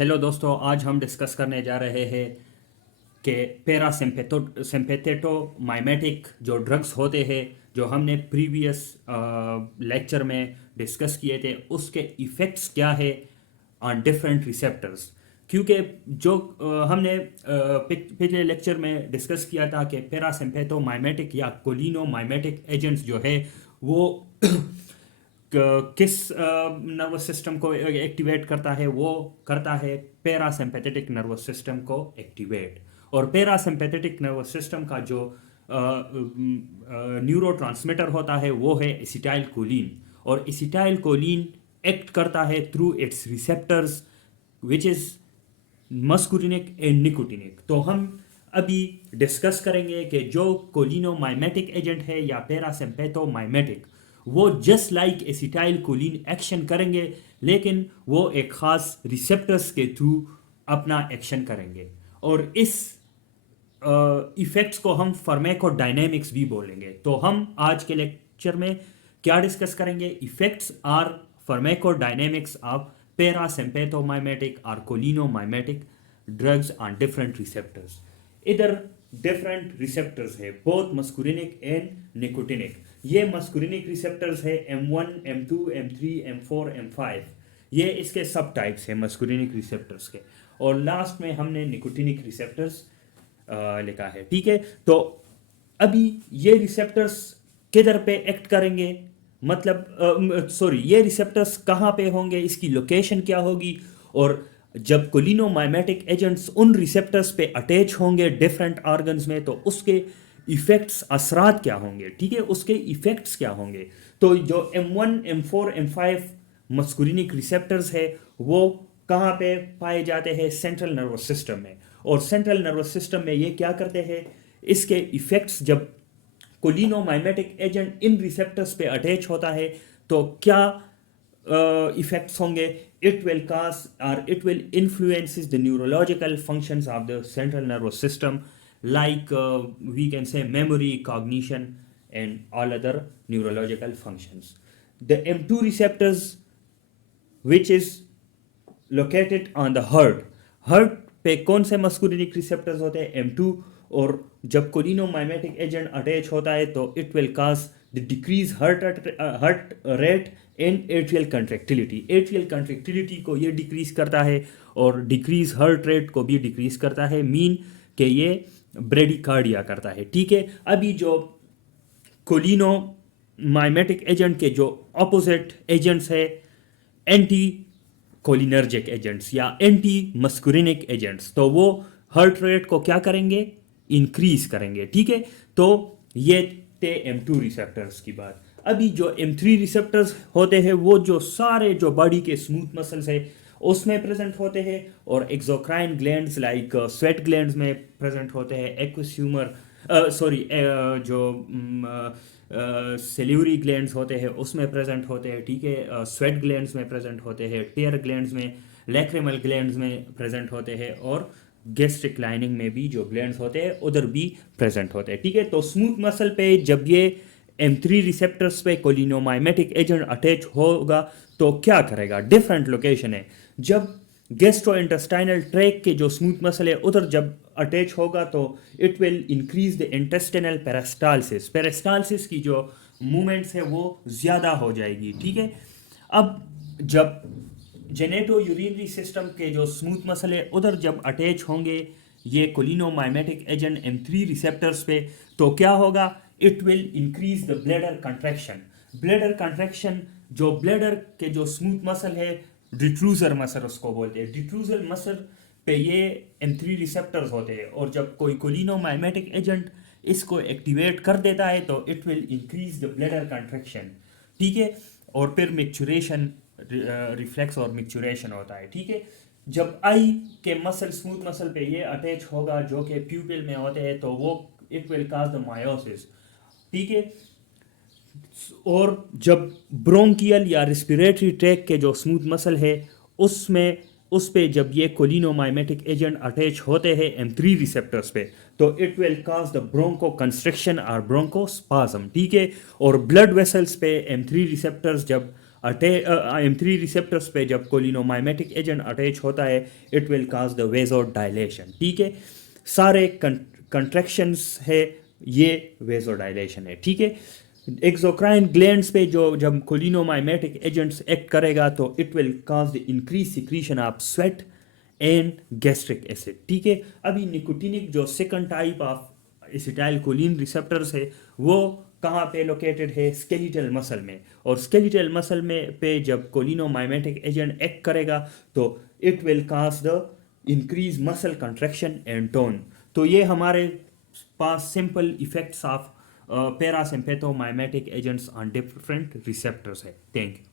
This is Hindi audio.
हेलो दोस्तों, आज हम डिस्कस करने जा रहे हैं कि पैरासिम्पेथेटोमाइमेटिक जो ड्रग्स होते हैं, जो हमने प्रीवियस लेक्चर में डिस्कस किए थे, उसके इफ़ेक्ट्स क्या है ऑन डिफरेंट रिसेप्टर्स। क्योंकि जो हमने पिछले लेक्चर में डिस्कस किया था कि पैरासिम्पेथोमाइमेटिक या कोलिनोमाइमेटिक एजेंट्स जो है वो किस नर्वस सिस्टम को एक्टिवेट करता है। वो करता है पैरासिम्पेथेटिक नर्वस सिस्टम को एक्टिवेट। और पैरासिम्पेथेटिक नर्वस सिस्टम का जो न्यूरोट्रांसमीटर होता है वो है एसिटाइल कोलिन। और एसिटाइल कोलिन एक्ट करता है through its receptors which is muscarinic and nicotinic. तो हम अभी डिस्कस करेंगे कि जो कोलिनोमाइमेटिक एजेंट है या पैरासिम्पेथोमाइमेटिक, वो just like acetyl choline action करेंगे, लेकिन वो एक ख़ास रिसेप्टर्स के थ्रू अपना एक्शन करेंगे। और इस इफ़ेक्ट्स को हम फार्माकोडायनेमिक्स भी बोलेंगे। तो हम आज के लेक्चर में क्या डिस्कस करेंगे? इफ़ेक्ट्स आर फार्माकोडायनेमिक्स ऑफ पैरासिम्पेथोमाइमेटिक और कोलिनोमाइमेटिक ड्रग्स ऑन डिफरेंट रिसेप्टर्स। इधर डिफरेंट रिसेप्टर्स है, बोथ मस्कुरिनिक एंड निकोटिनिक। ये मस्कुरिनिक रिसेप्टर्स है M1, M2, M3, M4, M5। ये इसके सब टाइप्स है मस्कुरिनिक रिसेप्टर्स के। और लास्ट में हमने निकोटिनिक रिसेप्टर्स लिखा है। ठीक है, तो अभी ये रिसेप्टर्स किधर पे एक्ट करेंगे, मतलब ये रिसेप्टर्स कहाँ पे होंगे, इसकी लोकेशन क्या होगी, और जब कोलिनोमाइमेटिक एजेंट्स उन रिसेप्टर्स पे अटैच होंगे डिफरेंट ऑर्गन्स में, तो उसके इफ़ेक्ट्स असरात क्या होंगे। ठीक है, उसके इफ़ेक्ट्स क्या होंगे। तो जो M1, M4, M5 मस्कुरिनिक रिसेप्टर्स है वो कहाँ पे पाए जाते हैं? सेंट्रल नर्वस सिस्टम में। और सेंट्रल नर्वस सिस्टम में ये क्या करते हैं? इसके इफ़ेक्ट्स जब कोलिनोमाइमेटिक एजेंट इन रिसेप्टर्स पे अटैच होता है तो क्या इफेक्ट्स होंगे? इट विल काज और it will influences the neurological functions of the central nervous system, like we can say memory, cognition, and all other neurological functions. The M2 receptors, which is located on the heart पे कौन से मस्कुलिनिक रिसेप्टर्स होते हैं? M2। और जब कोलिनोमाइमेटिक एजेंट अटैच होता है तो it will cause the decrease heart rate and atrial contractility. Atrial contractility को ये डिक्रीज करता है और डिक्रीज हार्ट रेट को भी डिक्रीज करता है, मीन कि ये ब्रेडिकार्डिया करता है। ठीक है, अभी जो कोलिनोमाइमेटिक एजेंट के जो ऑपोजिट एजेंट्स है, एंटी कोलिनर्जिक एजेंट्स या एंटी मस्कुरिनिक एजेंट्स, तो वो हार्ट रेट को क्या करेंगे? इंक्रीज करेंगे। ठीक है, तो ये थे M2 रिसेप्टर्स की बात। अभी जो M3 रिसेप्टर्स होते हैं वो जो सारे जो बॉडी के स्मूथ मसल्स है उसमें प्रेजेंट होते हैं, और exocrine glands like sweat glands में प्रेजेंट होते हैं। एक्वस ह्यूमर जो सेल्यूरी ग्लैंड्स होते हैं उसमें प्रेजेंट होते हैं। ठीक है, स्वेट ग्लैंड्स में प्रेजेंट होते हैं, टेयर ग्लैंड्स में, लैक्रिमल ग्लैंड्स में प्रेजेंट होते हैं, और गैस्ट्रिक लाइनिंग में भी जो ग्लैंड्स होते हैं उधर भी प्रेजेंट होते हैं। ठीक है, तो स्मूथ मसल पे जब ये M3 रिसेप्टर्स पे कोलिनोमाइमेटिक एजेंट अटैच होगा तो क्या करेगा? डिफरेंट लोकेशन है। जब गैस्ट्रो इंटेस्टाइनल ट्रैक के जो स्मूथ मसल है उधर जब अटैच होगा तो it will increase the intestinal peristalsis. Peristalsis की जो मूवमेंट्स है वो ज़्यादा हो जाएगी। ठीक है, अब जब जेनेटो यूरिनरी सिस्टम के जो स्मूथ मसल है उधर जब अटैच होंगे ये कोलिनोमाइमेटिक एजेंट M3 रिसेप्टर्स पे, तो क्या होगा? It will increase the bladder contraction. Bladder contraction, जो ब्लैडर के जो स्मूथ मसल है, डिट्रूजर मसल उसको बोलते हैं। डिट्रूजर मसल पे ये M3 रिसेप्टर्स होते हैं, और जब कोई कोलिनोमाइमेटिक एजेंट इसको एक्टिवेट कर देता है तो it will increase the bladder contraction. ठीक है, और फिर मिक्चुरेशन, रिफ्लेक्स और मिक्चुरेशन होता है। ठीक है, जब आई के मसल स्मूथ मसल पे ये अटैच होगा जो कि प्यूपिल में होते हैं तो वो it will cause the miosis. ठीक है, और जब ब्रोंकियल या रेस्पिरेटरी ट्रैक के जो स्मूथ मसल है उसमें उस पे जब ये कोलिनोमाइमेटिक एजेंट अटैच होते हैं M3 रिसेप्टर्स पे तो it will cause the bronchoconstriction और ब्रोंकोस्पाज्म। ठीक है, और ब्लड वेसल्स पे M3 रिसेप्टर्स जब M3 रिसेप्टर्स पे जब कोलिनोमाइमेटिक एजेंट अटैच होता है it will cause the vasodilation, ठीक है। सारे कंट्रैक्शंस है, ये वेजोडाइलेशन है, ठीक है। एक्सोक्राइन ग्लैंड्स पे जो जब कोलिनोमाइमेटिक एजेंट्स एक्ट करेगा तो it will cause the increase secretion of sweat and gastric acid, ठीक है। अभी निकोटिनिक जो second type of acetylcholine receptors है वो कहाँ पे लोकेटेड है, स्केलेटल मसल में। और स्केलेटल मसल में पे जब कोलिनोमाइमेटिक एजेंट एक्ट करेगा तो it will cause the increase muscle contraction and tone. तो ये हमारे पास simple effects of parasympathomimetic agents on different receptors है। Thank you.